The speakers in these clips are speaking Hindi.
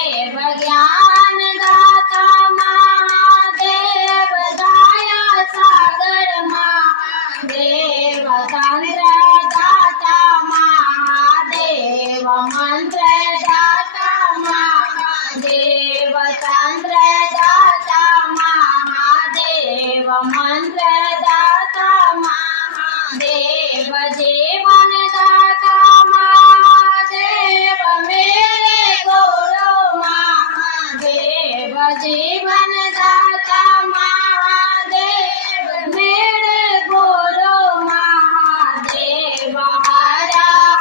देव ज्ञान दाता महादेव दया सागर महादेव तंत्र दाता महादेव मंत्र दाता महादेव तंत्र दाता महादेव मंत्र दाता महादेव जीवन दाता महादेव मेरे गुरु महादेव जीवन दाता महादेव मेरे गुरु महादेव हर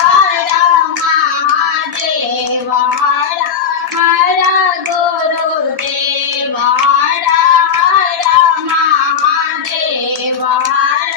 हर महादेव हर हर गुरुदेव हर हर महादेव हर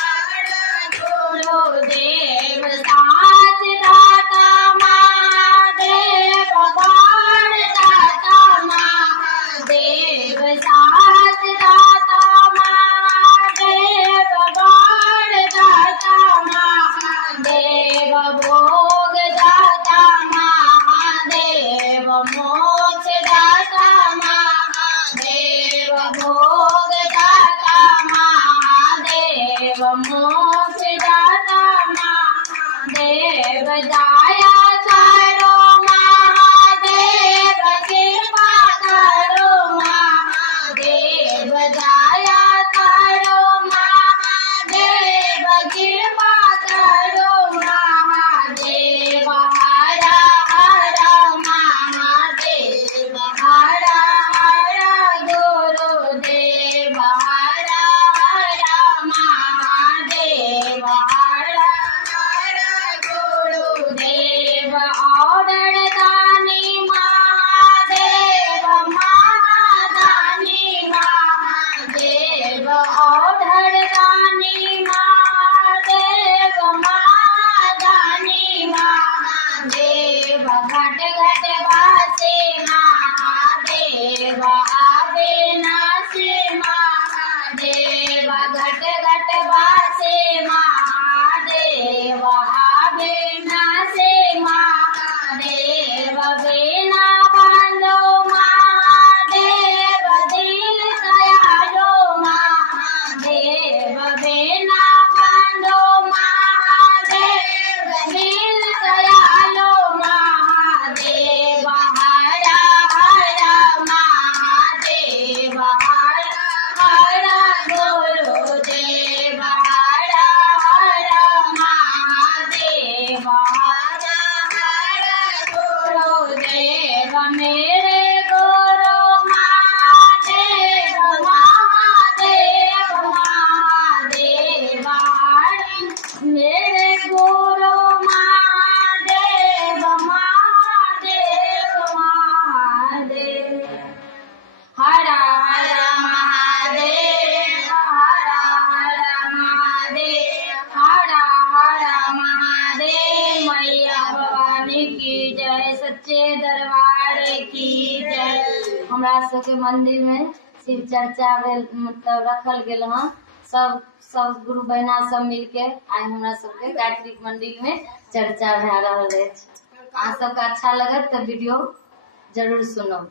हर गुरुदेव साथ दाता महादेव बाण दाता महादेव साथ दाता महादेव बाण दाता महादेव भोग दाता महादेव मोक्ष दाता महादेव भोग दाता महादेव मोक्ष दाता महादेव दया करो महादेव कृपा करो महादेव दया करो महादेव कृपा करो महादेव हर हर महादेव हर हर गुरुदेव हर हर महादेव हर हर गुरुदेव ऑर्डर दानी महादेव महादानी महादेव ऑर्डर दानी महादेव महादानी महादेव घट घट वासे महादेव आवे नासे महादेव घट घट वासे महादेव आवे नासे महादेव बेना बांधो महादेव दिल दयालो महादेव बेना बांधो महादेव दिल दयालो महादेव हर हर महादेव हर हर गुरुदेव हर हर महादेव हर हर गुरुदेव मेरे गुरु महादेव महादेव महादेव मेरे गुरु महादेव महादेव महादेव हर हर महादेव हर हर महादेव हर हर महादेव मैया भवानी की जय सच्चे दरबार की जय। हमरा सबके मंदिर में शिव चर्चा मतलब रखल गेल हँ। सब गुरु बहना सब मिलके आइ हमरा सबके गायत्री मंदिर में चर्चा भए रहल अछि। अहाँ सबके अच्छा लगत तऽ वीडियो जरूर सुनब।